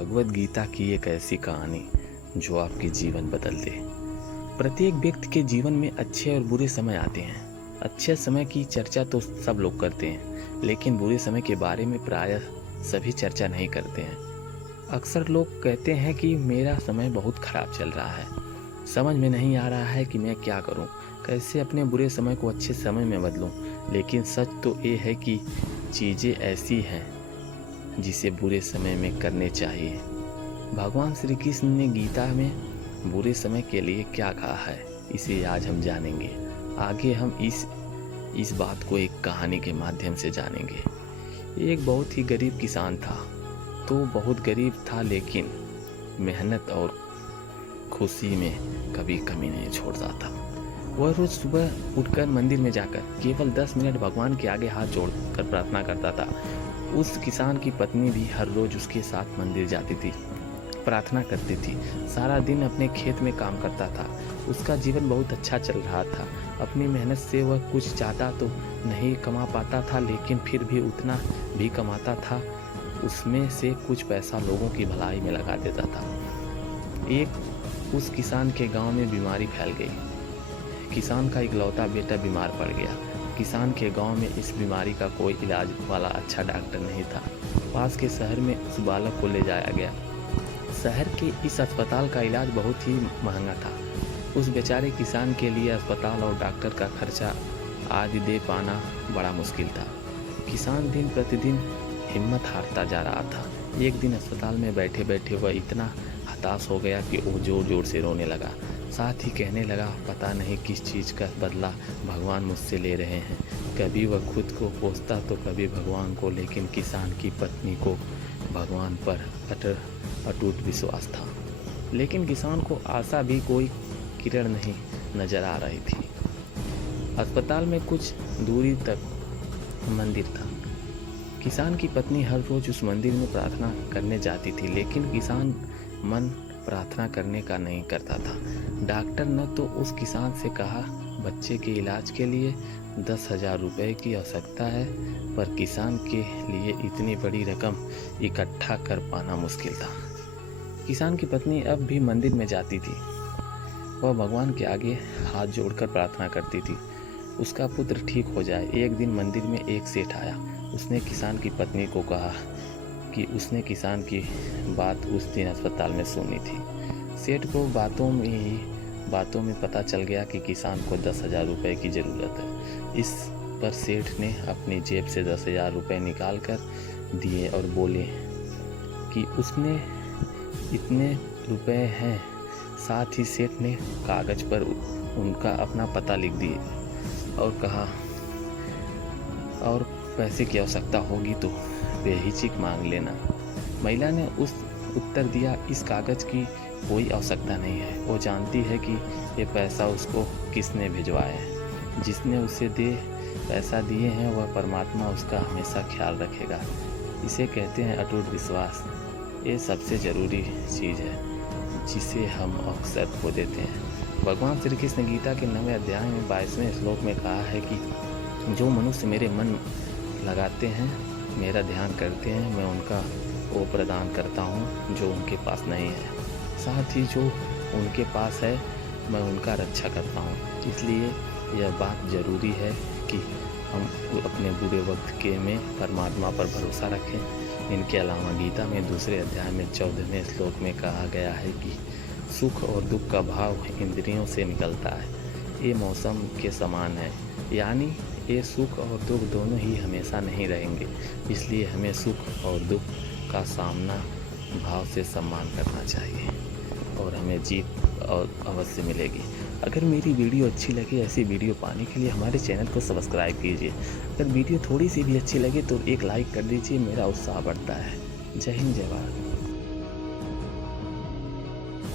भगवत गीता की एक ऐसी कहानी जो आपके जीवन बदल दे। प्रत्येक व्यक्ति के जीवन में अच्छे और बुरे समय आते हैं। अच्छे समय की चर्चा तो सब लोग करते हैं, लेकिन बुरे समय के बारे में प्रायः सभी चर्चा नहीं करते हैं। अक्सर लोग कहते हैं कि मेरा समय बहुत खराब चल रहा है, समझ में नहीं आ रहा है कि मैं क्या करूं, कैसे अपने बुरे समय को अच्छे समय में बदलूं। लेकिन सच तो ये है कि चीज़ें ऐसी हैं जिसे बुरे समय में करने चाहिए। भगवान श्री कृष्ण ने गीता में बुरे समय के लिए क्या कहा है, इसे आज हम जानेंगे। आगे हम इस बात को एक कहानी के माध्यम से जानेंगे। एक बहुत ही गरीब किसान था, तो बहुत गरीब था, लेकिन मेहनत और खुशी में कभी कमी नहीं छोड़ता था। वह रोज सुबह उठकर मंदिर में जाकर केवल 10 मिनट भगवान के आगे हाथ जोड़कर प्रार्थना करता था। उस किसान की पत्नी भी हर रोज उसके साथ मंदिर जाती थी, प्रार्थना करती थी। सारा दिन अपने खेत में काम करता था। उसका जीवन बहुत अच्छा चल रहा था। अपनी मेहनत से वह कुछ ज़्यादा तो नहीं कमा पाता था, लेकिन फिर भी उतना भी कमाता था, उसमें से कुछ पैसा लोगों की भलाई में लगा देता था। एक उस किसान के गांव में बीमारी फैल गई। किसान का इकलौता बेटा बीमार पड़ गया। किसान के गांव में इस बीमारी का कोई इलाज वाला अच्छा डॉक्टर नहीं था। पास के शहर में उस बालक को ले जाया गया। शहर के इस अस्पताल का इलाज बहुत ही महंगा था। उस बेचारे किसान के लिए अस्पताल और डॉक्टर का खर्चा आदि दे पाना बड़ा मुश्किल था। किसान दिन प्रतिदिन हिम्मत हारता जा रहा था। एक दिन अस्पताल में बैठे बैठे वह इतना हताश हो गया कि वो जोर जोर से रोने लगा। साथ ही कहने लगा, पता नहीं किस चीज़ का बदला भगवान मुझसे ले रहे हैं। कभी वह खुद को कोसता तो कभी भगवान को, लेकिन किसान की पत्नी को भगवान पर अटूट विश्वास था। लेकिन किसान को आशा भी कोई किरण नहीं नजर आ रही थी। अस्पताल में कुछ दूरी तक मंदिर था। किसान की पत्नी हर रोज उस मंदिर में प्रार्थना करने जाती थी, लेकिन किसान मन प्रार्थना करने का नहीं करता था। डॉक्टर ने तो उस किसान से कहा, बच्चे के इलाज के लिए 10,000 रुपये की आवश्यकता है, पर किसान के लिए इतनी बड़ी रकम इकट्ठा कर पाना मुश्किल था। किसान की पत्नी अब भी मंदिर में जाती थी। वह भगवान के आगे हाथ जोड़कर प्रार्थना करती थी, उसका पुत्र ठीक हो जाए। एक दिन मंदिर में एक सेठ आया। उसने किसान की पत्नी को कहा कि उसने किसान की बात उस दिन अस्पताल में सुनी थी। सेठ को बातों में पता चल गया कि किसान को 10,000 रुपये की ज़रूरत है। इस पर सेठ ने अपनी जेब से 10,000 रुपये निकाल कर दिए और बोले कि उसने इतने रुपए हैं। साथ ही सेठ ने कागज़ पर उनका अपना पता लिख दिया और कहा, और पैसे की आवश्यकता होगी तो बेहिचक मांग लेना। महिला ने उस उत्तर दिया, इस कागज़ की कोई आवश्यकता नहीं है। वो जानती है कि ये पैसा उसको किसने भिजवाया है। जिसने उसे पैसा दिए हैं वह परमात्मा उसका हमेशा ख्याल रखेगा। इसे कहते हैं अटूट विश्वास। ये सबसे ज़रूरी चीज़ है जिसे हम अक्सर खो देते हैं। भगवान श्री कृष्ण गीता के 9वें अध्याय में 22वें श्लोक में कहा है कि जो मनुष्य मेरे मन लगाते हैं, मेरा ध्यान करते हैं, मैं उनका वो प्रदान करता हूँ जो उनके पास नहीं है। साथ ही जो उनके पास है, मैं उनका रक्षा करता हूँ। इसलिए यह बात ज़रूरी है कि हम अपने बुरे वक्त के में परमात्मा पर भरोसा रखें। इनके अलावा गीता में 2 अध्याय में 14वें श्लोक में कहा गया है कि सुख और दुख का भाव इंद्रियों से निकलता है, ये मौसम के समान है। यानी ये सुख और दुख दोनों ही हमेशा नहीं रहेंगे। इसलिए हमें सुख और दुख का सामना भाव से सम्मान करना चाहिए और हमें जीत और अवश्य मिलेगी। अगर मेरी वीडियो अच्छी लगे, ऐसी वीडियो पाने के लिए हमारे चैनल को सब्सक्राइब कीजिए। अगर वीडियो थोड़ी सी भी अच्छी लगे तो एक लाइक कर दीजिए, मेरा उत्साह बढ़ता है। जय हिंद, जय भारत।